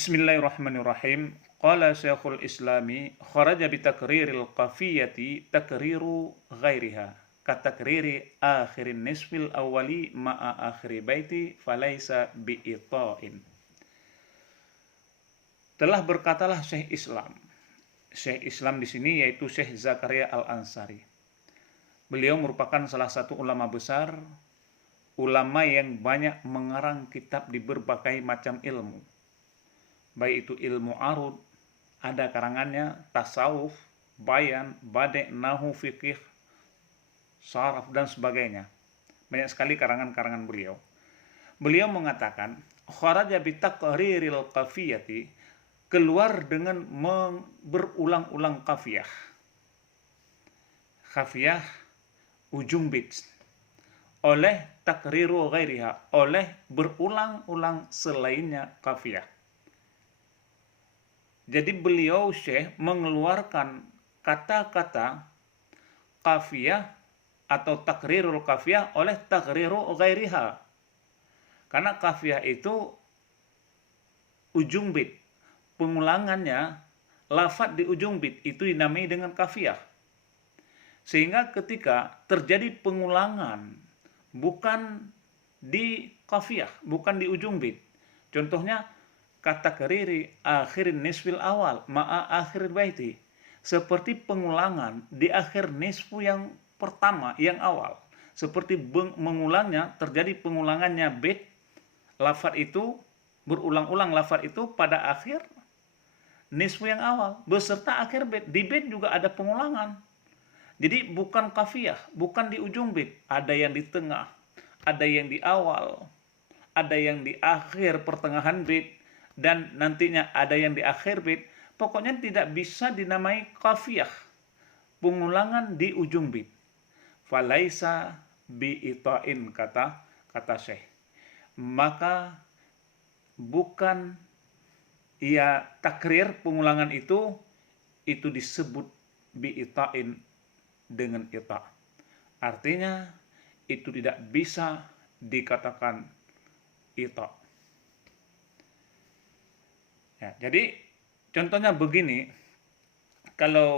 Bismillahirrahmanirrahim. Qala Syekhul Islami kharaja bi takriril qafiyati takriru ghairiha katakriri akhirin nisfil awwali ma'a akhiri baiti falaysa bi'ita'in. Telah berkatalah Syekh Islam. Syekh Islam di sini yaitu Syekh Zakaria Al-Ansari. Beliau merupakan salah satu ulama besar, ulama yang banyak mengarang kitab di berbagai macam ilmu. Baik itu ilmu arud, ada karangannya, tasawuf, bayan, bade', nahu, fikih, saraf, dan sebagainya. Banyak sekali karangan-karangan beliau. Beliau mengatakan, kharaja bitaqriril qafiyati, keluar dengan berulang-ulang kafiyah. Kafiyah ujung bait. Oleh takriru ghairiha, oleh berulang-ulang selainnya kafiyah. Jadi beliau Syekh mengeluarkan kata-kata kafiyah atau takrirul kafiyah oleh takriru ghairiha. Karena kafiyah itu ujung bait. Pengulangannya, lafadz di ujung bait itu dinamai dengan kafiyah. Sehingga ketika terjadi pengulangan bukan di kafiyah, bukan di ujung bait. Contohnya kata keriri akhirin nisfil awal ma'a akhir baiti, seperti pengulangan di akhir nisfu yang pertama, yang awal, seperti mengulangnya, terjadi pengulangannya bait lafaz itu, berulang-ulang lafaz itu pada akhir nisfu yang awal beserta akhir bait. Di bait juga ada pengulangan. Jadi bukan kafiyah, bukan di ujung bait, ada yang di tengah, ada yang di awal, ada yang di akhir pertengahan bait, dan nantinya ada yang di akhir bait. Pokoknya tidak bisa dinamai kafiyah, pengulangan di ujung bait. Falaisa bi'ita'in, kata Syekh. Maka bukan ia takrir pengulangan itu disebut bi'ita'in dengan ita'. Artinya itu tidak bisa dikatakan ita'. Ya, jadi contohnya begini, kalau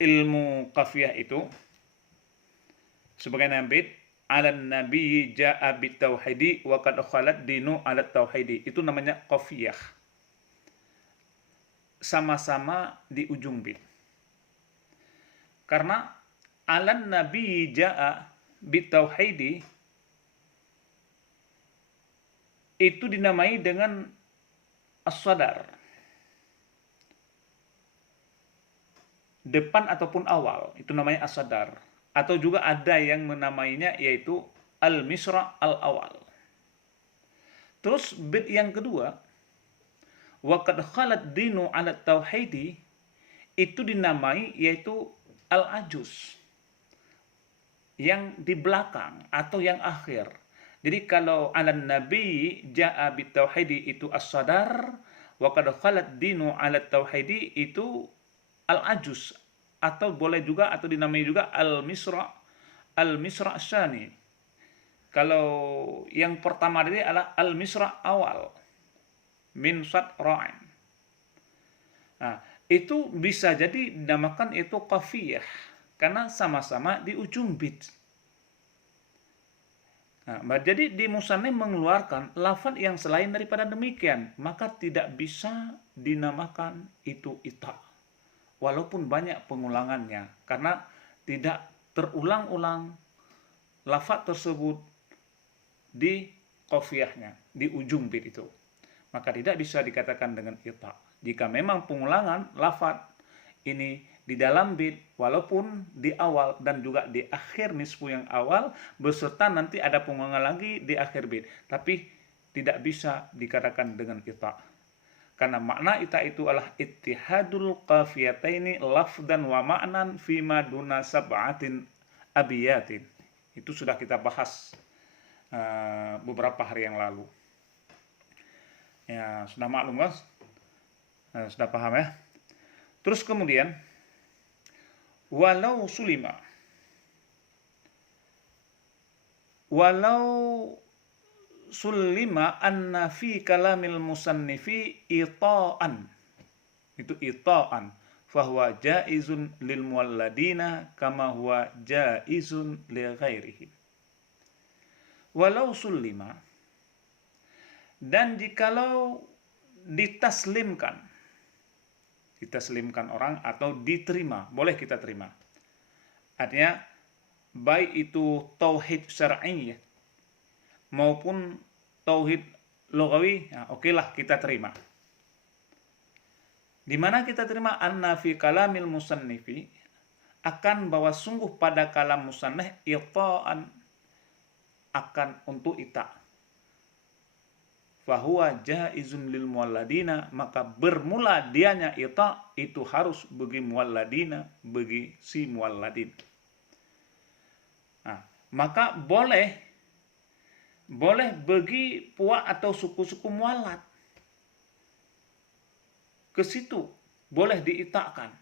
ilmu kafiyah itu sebagai nabit alan nabi ja'a bitauhidi wa qad khalat dinu ala tauhidi, itu namanya kafiyah, sama-sama di ujung bait. Karena alan nabi ja'a bitauhidi itu dinamai dengan as-sadar, depan ataupun awal, itu namanya as-sadar. Atau juga ada yang menamainya yaitu al-misra al-awal. Terus bait yang kedua, wa qad khalat dinu ala tauhidi, itu dinamai yaitu al-ajuz, yang di belakang atau yang akhir. Jadi kalau alan nabi ja'a bitauhidi itu as-sadar, wa qad khalat dinu ala tauhidi itu al-ajuz, atau boleh juga atau dinamai juga al-misra asani. Kalau yang pertama tadi adalah al-misra awal, min sad ra'in. Nah, itu bisa jadi dinamakan itu kafiyah karena sama-sama di ujung bait. Nah, jadi di musannif mengeluarkan lafaz yang selain daripada demikian, maka tidak bisa dinamakan itu ita', walaupun banyak pengulangannya, karena tidak terulang-ulang lafaz tersebut di qafiyahnya, di ujung bait itu, maka tidak bisa dikatakan dengan ita'. Jika memang pengulangan lafaz ini di dalam bait, walaupun di awal dan juga di akhir nisfu yang awal, beserta nanti ada pengulangan lagi di akhir bait, tapi tidak bisa dikatakan dengan ita'. Karena makna ita' itu adalah ittihadul qafiyataini lafdan wa ma'nan fima duna sab'atin abiyatin. Itu sudah kita bahas beberapa hari yang lalu. Ya, sudah maklum kan? Sudah paham ya? Terus kemudian walau sulima anna fi kalamil musannifi ita'an. Itu ita'an. Fahuwa jaizun lil mualladina kama huwa jaizun li ghairihi. Walau sulima, dan jikalau ditaslimkan orang atau diterima, boleh kita terima. Artinya baik itu tauhid syar'i maupun tauhid lugawi, ya, okelah kita terima. Di mana kita terima anna fi kalamil musannifi, akan bahwa sungguh pada kalam musannif ita'an, akan untuk ita. Fahuwa jaizun lil mualladina, maka bermula dianya ita itu harus bagi mualladina, bagi si mualladin. Nah, maka boleh bagi puak atau suku-suku muallad. Ke situ boleh diitakkan.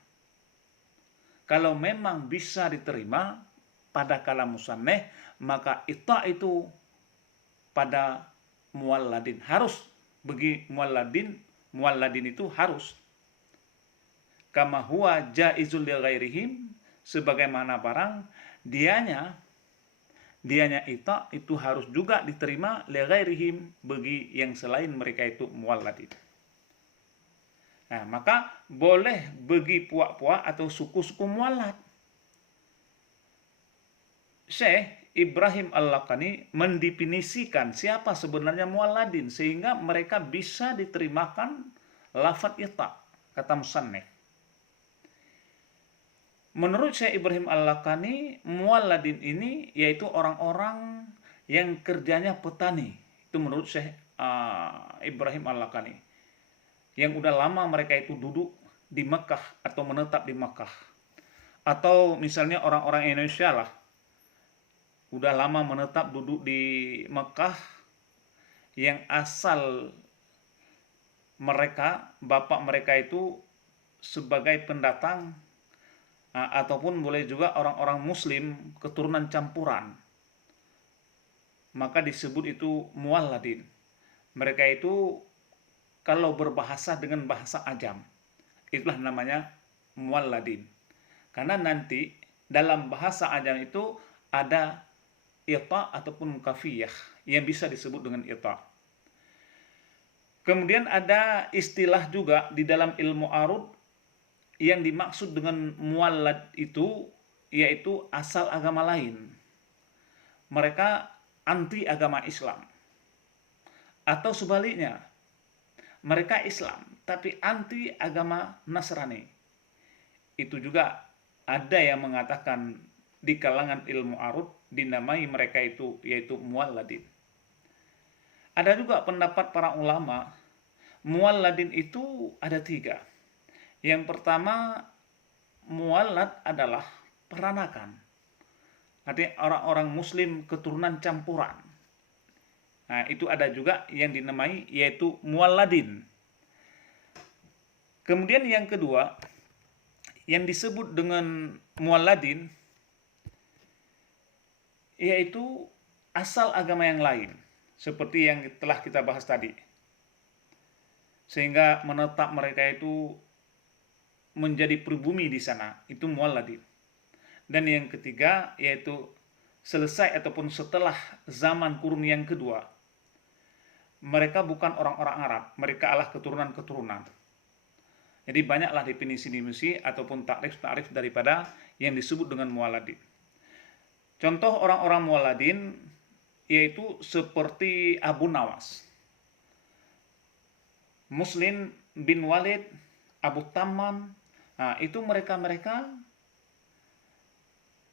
Kalau memang bisa diterima pada kalam musannif, maka ita itu pada mualladin, harus bagi mualladin itu harus. Kama huwa jaizul li ghairihim, sebagaimana barang dianya ita itu harus juga diterima li ghairihim, bagi yang selain mereka itu mualladin. Nah, maka boleh bagi puak-puak atau suku-suku muallad. Syekh Ibrahim Al-Laqani mendefinisikan siapa sebenarnya mualladin sehingga mereka bisa diterimakan lafadz ita, kata musannif. Menurut Syekh Ibrahim Al-Laqani, mualladin ini yaitu orang-orang yang kerjanya petani. Itu menurut Syekh Ibrahim Al-Laqani. Yang udah lama mereka itu duduk di Mekah atau menetap di Mekah. Atau misalnya orang-orang Indonesia lah, udah lama menetap duduk di Mekah, yang asal mereka, bapak mereka itu sebagai pendatang, ataupun boleh juga orang-orang muslim keturunan campuran, maka disebut itu mualladin. Mereka itu kalau berbahasa dengan bahasa ajam, itulah namanya mualladin. Karena nanti dalam bahasa ajam itu ada ita ataupun kafiyah yang bisa disebut dengan ita. Kemudian ada istilah juga di dalam ilmu arud yang dimaksud dengan muallad itu yaitu asal agama lain. Mereka anti agama Islam. Atau sebaliknya, mereka Islam tapi anti agama Nasrani. Itu juga ada yang mengatakan di kalangan ilmu arud dinamai mereka itu yaitu mualladin. Ada juga pendapat para ulama, mualladin itu ada 3. Yang pertama, muallad adalah peranakan. Artinya orang-orang muslim keturunan campuran. Nah, itu ada juga yang dinamai yaitu mualladin. Kemudian yang kedua, yang disebut dengan mualladin yaitu asal agama yang lain, seperti yang telah kita bahas tadi. Sehingga menetap mereka itu menjadi pribumi di sana, itu mualladin. Dan yang ketiga yaitu selesai ataupun setelah zaman kurun yang kedua, mereka bukan orang-orang Arab, mereka adalah keturunan-keturunan. Jadi banyaklah definisi-definisi ataupun takrif-takrif daripada yang disebut dengan mualladin. Contoh orang-orang mualladin yaitu seperti Abu Nawas, Muslim bin Walid, Abu Tammam. Nah, itu mereka-mereka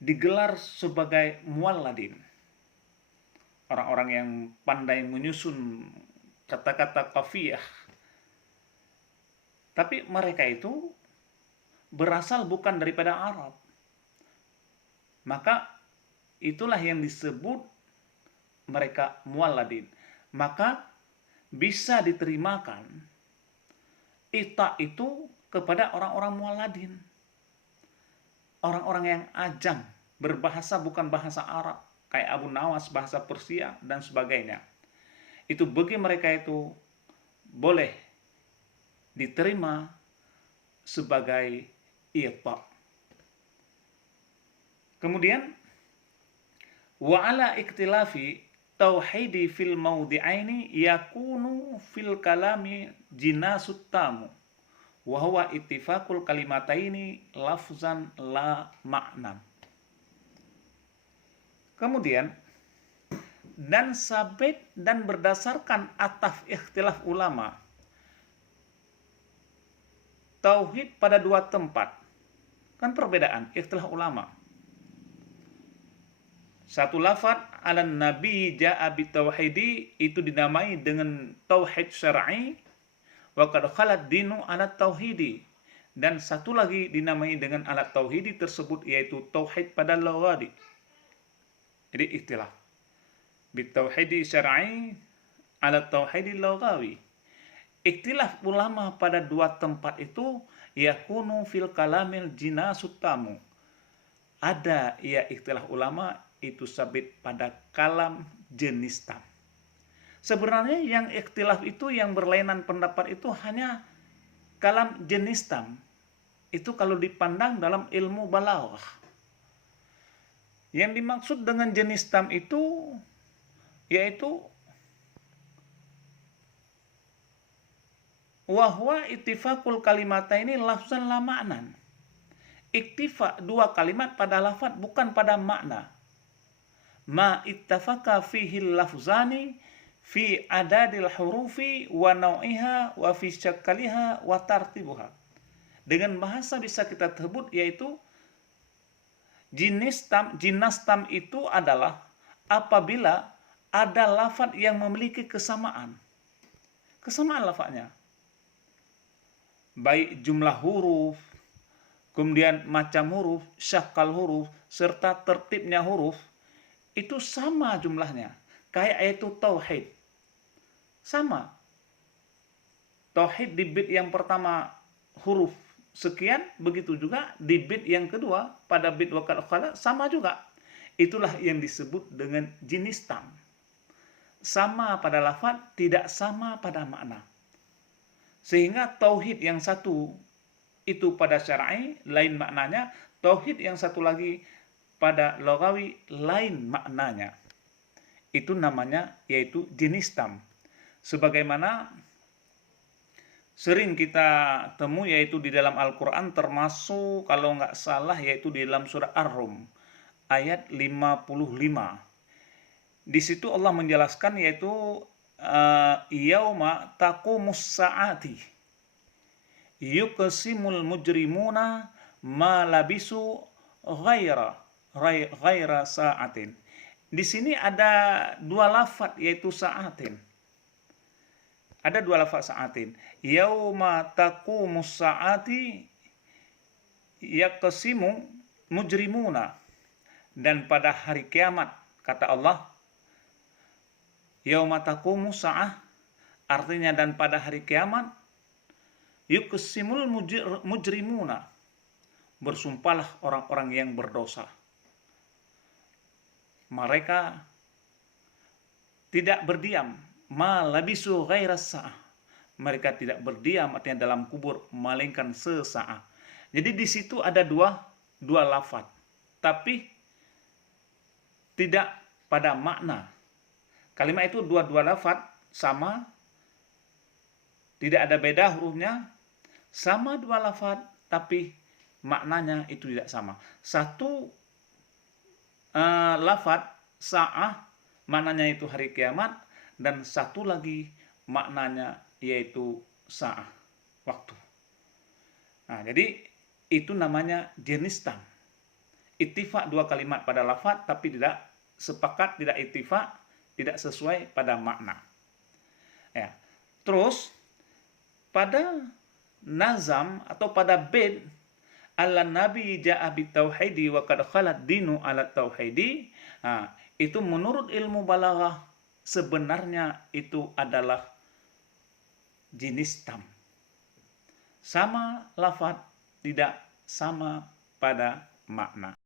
digelar sebagai mualladin. Orang-orang yang pandai menyusun kata-kata qafiyah. Tapi mereka itu berasal bukan daripada Arab. Maka itulah yang disebut mereka mualladin. Maka bisa diterimakan ita itu kepada orang-orang mualladin. Orang-orang yang ajam, berbahasa bukan bahasa Arab. Kayak Abu Nawas, bahasa Persia, dan sebagainya. itu bagi mereka itu boleh diterima sebagai i'ta. Kemudian wa ala ikhtilafi tauhidi fil mawdi'aini yakunu fil kalami jinasut tamu wa huwa ittifaqul kalimataini lafzan la ma'nan. Kemudian dan sabit dan berdasarkan ataf ikhtilaf ulama tauhid pada dua tempat, kan perbedaan ikhtilaf ulama. Satu lafaz ala nabi ja'a bitauhidi itu dinamai dengan tauhid syar'i wa qad khalat dinu ala tauhidi, dan satu lagi dinamai dengan alat tauhidi tersebut yaitu tauhid pada lawadi. Jadi ikhtilaf bitauhidi syar'i ala tauhidi lagawi. Ikhtilaf ulama pada dua tempat itu yakunu fil kalamil jinasut tamu. Ada ya ikhtilaf ulama itu sabit pada kalam jenis tam. Sebenarnya yang ikhtilaf itu, yang berlainan pendapat itu hanya kalam jenis tam. Itu kalau dipandang dalam ilmu balaghah. Yang dimaksud dengan jenis tam itu yaitu wahwa ittifaqul kalimataini lafzan la ma'nan. Iktifa dua kalimat pada lafaz bukan pada makna. Ma ittafaqa fihi lafzani fi adadil hurufi wa nau'iha wa fi syakkaliha wa tartibuha. Dengan bahasa bisa kita sebut yaitu jinas tam itu adalah apabila ada lafaz yang memiliki kesamaan lafaznya, baik jumlah huruf, kemudian macam huruf, syakal huruf, serta tertibnya huruf, itu sama jumlahnya. Kayak yaitu tauhid. Sama. Tauhid di bit yang pertama huruf sekian, begitu juga di bit yang kedua pada bit wakal khala sama juga. Itulah yang disebut dengan jenis tam. Sama pada lafaz, tidak sama pada makna. Sehingga tauhid yang satu itu pada syar'i lain maknanya, tauhid yang satu lagi pada lagawi lain maknanya. Itu namanya yaitu jenis tam. Sebagaimana sering kita temui yaitu di dalam Al-Quran, termasuk kalau nggak salah yaitu di dalam surah Ar-Rum ayat 55. Di situ Allah menjelaskan yaitu yauma taqumus sa'ati yuqsimul mujrimuna ma labisu ghaira sa'atin. Di sini ada dua lafaz yaitu sa'atin. Ada dua lafaz sa'atin. Yauma taqumus sa'ati yaqsimu mujrimuna. Dan pada hari kiamat, kata Allah, yauma taqumus sa'ah, artinya dan pada hari kiamat, yuqsimul mujrimuna, bersumpahlah orang-orang yang berdosa. Mereka tidak berdiam, ma labisu ghairas sa'ah. Mereka tidak berdiam artinya dalam kubur melainkan sesaat. Jadi di situ ada dua lafaz, tapi tidak pada makna. Kalimat itu dua lafaz sama, tidak ada beda hurufnya, sama dua lafaz tapi maknanya itu tidak sama. Satu lafaz sa'ah maknanya itu hari kiamat, dan satu lagi maknanya yaitu sa'ah, waktu. Nah, jadi itu namanya jenis tam. Ittifaq dua kalimat pada lafaz tapi tidak sepakat, tidak ittifaq, tidak sesuai pada makna. Ya. Terus pada nazam atau pada bait ala nabi ja'a bitauhidi wa qad khalat dinu ala tauhidi, nah, itu menurut ilmu balaghah sebenarnya itu adalah jenis tam. Sama lafaz, tidak sama pada makna.